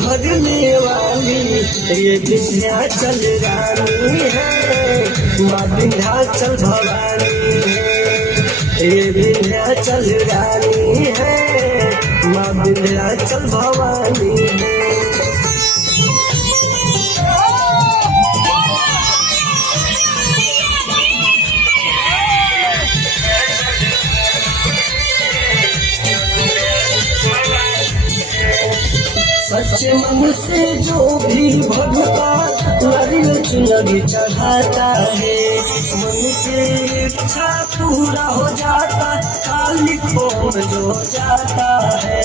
हरने वाली ये विंध्याचल रानी है, माँ विंध्याचल भवानी है। ये विंध्याचल रानी है, माँ विंध्याचल भवानी है। सच्चे मन से जो भी भगता नारियल चुनरी चढ़ाता है, मन की इच्छा पूरा हो जाता, काली खोम जो जाता है।